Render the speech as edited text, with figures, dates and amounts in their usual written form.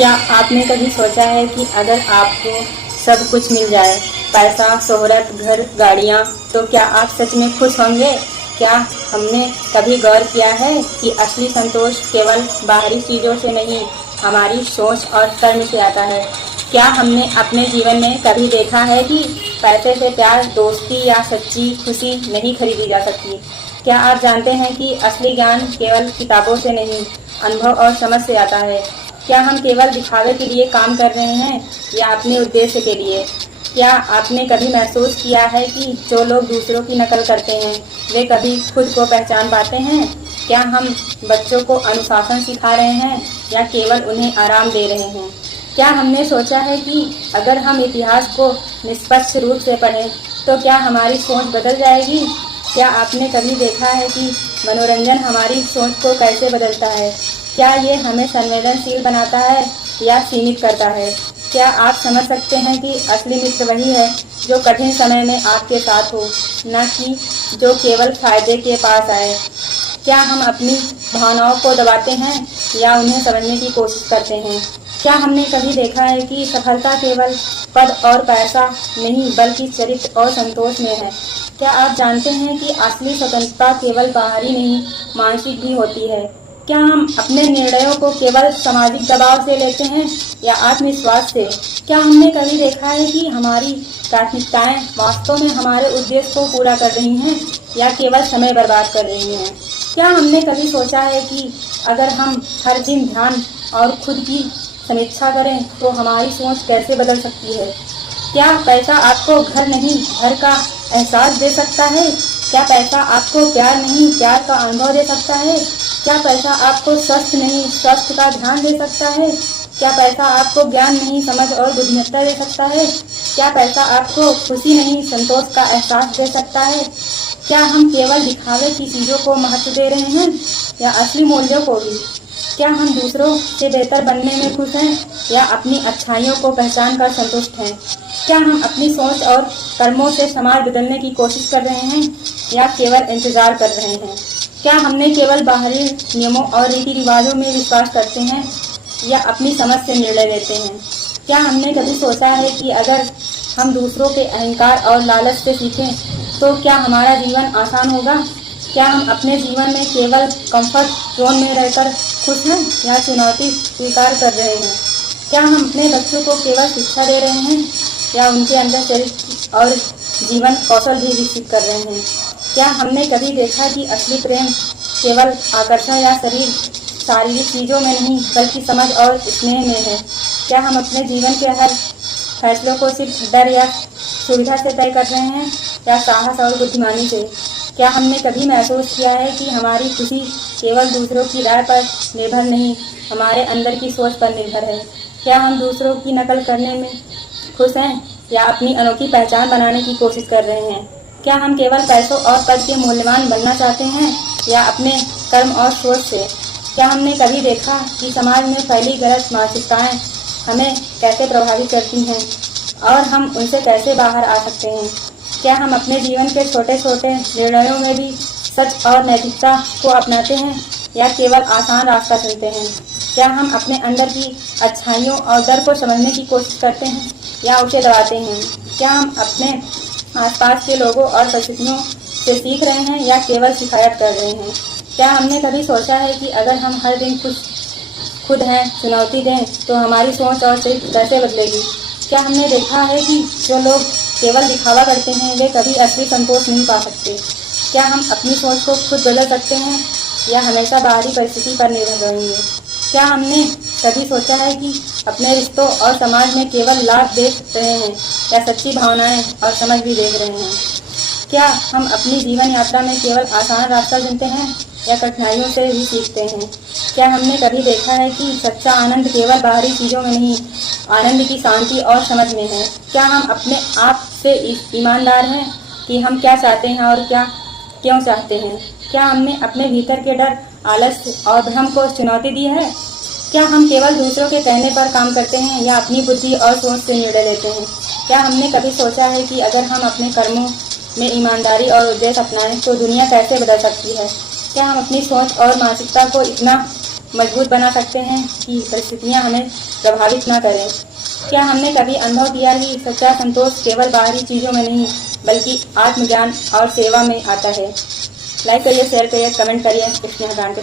क्या आपने कभी सोचा है कि अगर आपको सब कुछ मिल जाए, पैसा, शोहरत, घर, गाड़ियाँ, तो क्या आप सच में खुश होंगे? क्या हमने कभी गौर किया है कि असली संतोष केवल बाहरी चीज़ों से नहीं, हमारी सोच और कर्म से आता है? क्या हमने अपने जीवन में कभी देखा है कि पैसे से प्यार, दोस्ती या सच्ची खुशी नहीं खरीदी जा सकती? क्या आप जानते हैं कि असली ज्ञान केवल किताबों से नहीं, अनुभव और समझ से आता है? क्या हम केवल दिखावे के लिए काम कर रहे हैं या अपने उद्देश्य के लिए? क्या आपने कभी महसूस किया है कि जो लोग दूसरों की नकल करते हैं वे कभी खुद को पहचान पाते हैं? क्या हम बच्चों को अनुशासन सिखा रहे हैं या केवल उन्हें आराम दे रहे हैं? क्या हमने सोचा है कि अगर हम इतिहास को निष्पक्ष रूप से पढ़ें तो क्या हमारी सोच बदल जाएगी? क्या आपने कभी देखा है कि मनोरंजन हमारी सोच को कैसे बदलता है? क्या ये हमें संवेदनशील बनाता है या सीमित करता है? क्या आप समझ सकते हैं कि असली मित्र वही है जो कठिन समय में आपके साथ हो, न कि जो केवल फायदे के पास आए? क्या हम अपनी भावनाओं को दबाते हैं या उन्हें समझने की कोशिश करते हैं? क्या हमने कभी देखा है कि सफलता केवल पद और पैसा नहीं बल्कि चरित्र और संतोष में है? क्या आप जानते हैं कि असली स्वतंत्रता केवल बाहरी नहीं, मानसिक भी होती है? क्या हम अपने निर्णयों को केवल सामाजिक दबाव से लेते हैं या आत्मविश्वास से? क्या हमने कभी देखा है कि हमारी प्राथमिकताएं वास्तव में हमारे उद्देश्य को पूरा कर रही हैं या केवल समय बर्बाद कर रही हैं? क्या हमने कभी सोचा है कि अगर हम हर दिन ध्यान और खुद की समीक्षा करें तो हमारी सोच कैसे बदल सकती है? क्या पैसा आपको घर नहीं, घर का एहसास दे सकता है? क्या पैसा आपको प्यार नहीं, प्यार का अनुभव दे सकता है? क्या पैसा आपको स्वस्थ नहीं, स्वास्थ्य का ध्यान दे सकता है? क्या पैसा आपको ज्ञान नहीं, समझ और बुद्धिमत्ता दे सकता है? क्या पैसा आपको खुशी नहीं, संतोष का एहसास दे सकता है? क्या हम केवल दिखावे की चीज़ों को महत्व दे रहे हैं या असली मूल्यों को भी? क्या हम दूसरों से बेहतर बनने में खुश हैं या अपनी अच्छाइयों को पहचान कर संतुष्ट हैं? क्या हम अपनी सोच और कर्मों से समाज बदलने की कोशिश कर रहे हैं या केवल इंतजार कर रहे हैं? क्या हमने केवल बाहरी नियमों और रीति रिवाजों में विश्वास करते हैं या अपनी समझ से निर्णय लेते हैं? क्या हमने कभी सोचा है कि अगर हम दूसरों के अहंकार और लालच से सीखें तो क्या हमारा जीवन आसान होगा? क्या हम अपने जीवन में केवल कंफर्ट जोन में रहकर खुश हैं या चुनौती स्वीकार कर रहे हैं? क्या हम अपने बच्चों को केवल शिक्षा दे रहे हैं या उनके अंदर चरित्र और जीवन कौशल भी विकसित कर रहे हैं? क्या हमने कभी देखा कि असली प्रेम केवल आकर्षण या शारीरिक चीज़ों में नहीं बल्कि समझ और स्नेह में है? क्या हम अपने जीवन के हर फैसलों को सिर्फ डर या सुविधा से तय कर रहे हैं या साहस और बुद्धिमानी से? क्या हमने कभी महसूस किया है कि हमारी खुशी केवल दूसरों की राय पर निर्भर नहीं, हमारे अंदर की सोच पर निर्भर है? क्या हम दूसरों की नकल करने में खुश हैं या अपनी अनोखी पहचान बनाने की कोशिश कर रहे हैं? क्या हम केवल पैसों और पद के मूल्यवान बनना चाहते हैं या अपने कर्म और सोच से? क्या हमने कभी देखा कि समाज में फैली गलत मानसिकताएं हमें कैसे प्रभावित करती हैं और हम उनसे कैसे बाहर आ सकते हैं? क्या हम अपने जीवन के छोटे छोटे निर्णयों में भी सच और नैतिकता को अपनाते हैं या केवल आसान रास्ता चुनते हैं? क्या हम अपने अंदर की अच्छाइयों और डर को समझने की कोशिश करते हैं या उसे दबाते हैं? क्या हम अपने आसपास के लोगों और परिस्थितियों से सीख रहे हैं या केवल शिकायत कर रहे हैं? क्या हमने कभी सोचा है कि अगर हम हर दिन खुद हैं चुनौती दें तो हमारी सोच और चरित्र कैसे बदलेगी? क्या हमने देखा है कि जो लोग केवल दिखावा करते हैं वे कभी असली संतोष नहीं पा सकते? क्या हम अपनी सोच को खुद बदल सकते हैं या हमेशा बाहरी परिस्थिति पर निर्भर रहेंगे? क्या हमने कभी सोचा है कि अपने रिश्तों और समाज में केवल लाभ देख रहे हैं या सच्ची भावनाएं और समझ भी देख रहे हैं? क्या हम अपनी जीवन यात्रा में केवल आसान रास्ता चुनते हैं या कठिनाइयों से भी सीखते हैं? क्या हमने कभी देखा है कि सच्चा आनंद केवल बाहरी चीज़ों में नहीं, आनंद की शांति और समझ में है? क्या हम अपने आप से ईमानदार हैं कि हम क्या चाहते हैं और क्या क्यों चाहते हैं? क्या हमने अपने भीतर के डर, आलस्य और भ्रम को चुनौती दी है? क्या हम केवल दूसरों के कहने पर काम करते हैं या अपनी बुद्धि और सोच से निर्णय लेते हैं? क्या हमने कभी सोचा है कि अगर हम अपने कर्मों में ईमानदारी और उद्देश्य अपनाएं तो दुनिया कैसे बदल सकती है? क्या हम अपनी सोच और मानसिकता को इतना मजबूत बना सकते हैं कि परिस्थितियाँ हमें प्रभावित न करें? क्या हमने कभी अनुभव किया कि सच्चा संतोष केवल बाहरी चीज़ों में नहीं बल्कि आत्मज्ञान और सेवा में आता है? लाइक करिए, शेयर करिए, कमेंट करिए। स्नेहा ब्रांड के